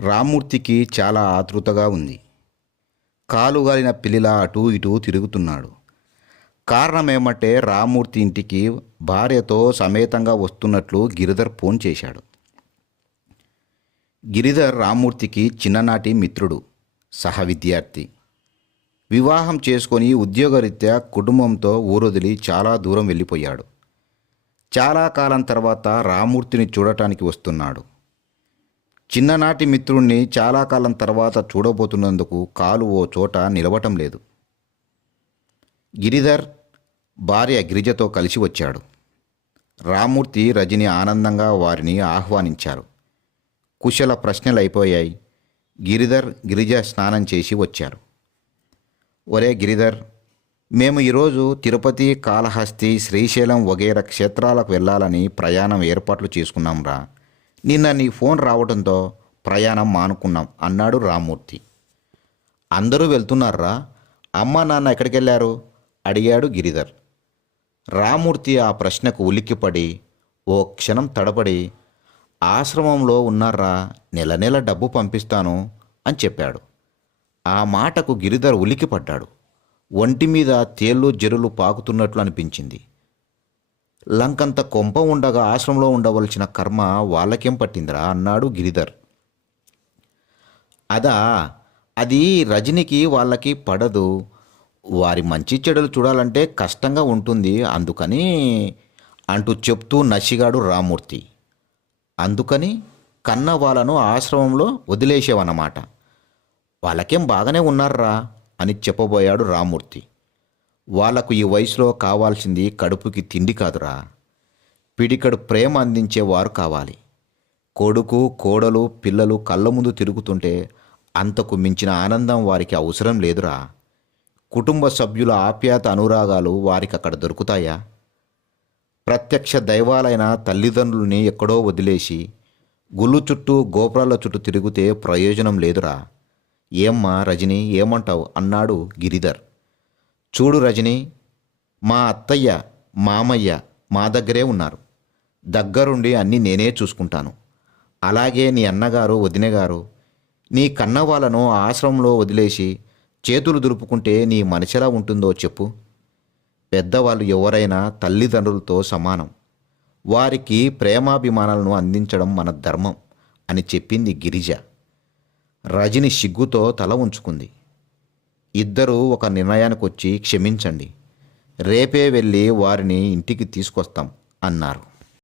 రామ్మూర్తికి చాలా ఆతృతగా ఉంది. కాలుగాలిన పిల్లిలా అటూ ఇటూ తిరుగుతున్నాడు. కారణమేమంటే రామ్మూర్తి ఇంటికి భార్యతో సమేతంగా వస్తున్నట్లు గిరిధర్ ఫోన్ చేశాడు. గిరిధర్ రామ్మూర్తికి చిన్ననాటి మిత్రుడు సహ విద్యార్థి. వివాహం చేసుకొని ఉద్యోగరీత్యా కుటుంబంతో ఊరొదిలి చాలా దూరం వెళ్ళిపోయాడు. చాలా కాలం తర్వాత రామ్మూర్తిని చూడటానికి వస్తున్నాడు. చిన్ననాటి మిత్రుణ్ణి చాలా కాలం తర్వాత చూడబోతున్నందుకు కాలు ఓ చోట నిలవటం లేదు. గిరిధర్ భార్య గిరిజతో కలిసి వచ్చాడు. రామూర్తి రజని ఆనందంగా వారిని ఆహ్వానించారు. కుశల ప్రశ్నలు అయిపోయాయి గిరిధర్ గిరిజ స్నానం చేసి వచ్చారు. ఒరే గిరిధర్ మేము ఈరోజు తిరుపతి కాళహస్తి శ్రీశైలం వగైరా క్షేత్రాలకు వెళ్ళాలని ప్రయాణం ఏర్పాట్లు చేసుకున్నాంరా. నిన్న నీ ఫోన్ రావడంతో ప్రయాణం మానుకున్నాం అన్నాడు రామూర్తి అందరూ వెళ్తున్నారా? అమ్మ నాన్న ఎక్కడికి వెళ్ళారు అడిగాడు గిరిధర్. రామూర్తి ఆ ప్రశ్నకు ఉలిక్కిపడి ఓ క్షణం తడబడి ఆశ్రమంలో ఉన్నారా? నెల నెల డబ్బు పంపిస్తాను అని చెప్పాడు. ఆ మాటకు గిరిధర్ ఉలిక్కిపడ్డాడు. ఒంటి మీద తేళ్ళు జరులు పాకుతున్నట్లు అనిపించింది. లంకంత కొంప ఉండగా ఆశ్రమంలో ఉండవలసిన కర్మ వాళ్ళకేం పట్టిందిరా అన్నాడు గిరిధర్. అదా అది రజనికి వాళ్ళకి పడదు. వారి మంచి చెడులు చూడాలంటే కష్టంగా ఉంటుంది. అందుకని అంటూ చెప్తూ నసిగాడు రామూర్తి. అందుకని కన్న వాళ్ళను ఆశ్రమంలో వదిలేసేవన్నమాట. వాళ్ళకేం బాగానే ఉన్నారా అని చెప్పబోయాడు రామూర్తి. వాళ్ళకు ఈ వయసులో కావాల్సింది కడుపుకి తిండి కాదురా. పిడికడు ప్రేమ అందించేవారు కావాలి. కొడుకు కోడలు పిల్లలు కళ్ళ ముందు తిరుగుతుంటే అంతకు మించిన ఆనందం వారికి అవసరం లేదురా. కుటుంబ సభ్యుల ఆప్యాత అనురాగాలు వారికి అక్కడ దొరుకుతాయా? ప్రత్యక్ష దైవాలైన తల్లిదండ్రుల్ని ఎక్కడో వదిలేసి గుళ్ళు చుట్టూ గోపురాల చుట్టూ తిరిగితే ప్రయోజనం లేదురా. ఏమ్మా రజని ఏమంటావు? అన్నాడు గిరిధర్. చూడు రజని మా అత్తయ్య మామయ్య మా దగ్గరే ఉన్నారు. దగ్గరుండి అన్నీ నేనే చూసుకుంటాను. అలాగే నీ అన్నగారు వదినగారు నీ కన్న వాళ్ళను ఆశ్రమంలో వదిలేసి చేతులు దులుపుకుంటే నీ మనిషిలా ఉంటుందో చెప్పు. పెద్దవాళ్ళు ఎవరైనా తల్లిదండ్రులతో సమానం. వారికి ప్రేమాభిమానాలను అందించడం మన ధర్మం అని చెప్పింది గిరిజ. రజని సిగ్గుతో తల ఉంచుకుంది. ఇద్దరూ ఒక నిర్ణయానికి వచ్చి క్షమించండి. రేపే వెళ్ళి వారిని ఇంటికి తీసుకొస్తాం అన్నారు.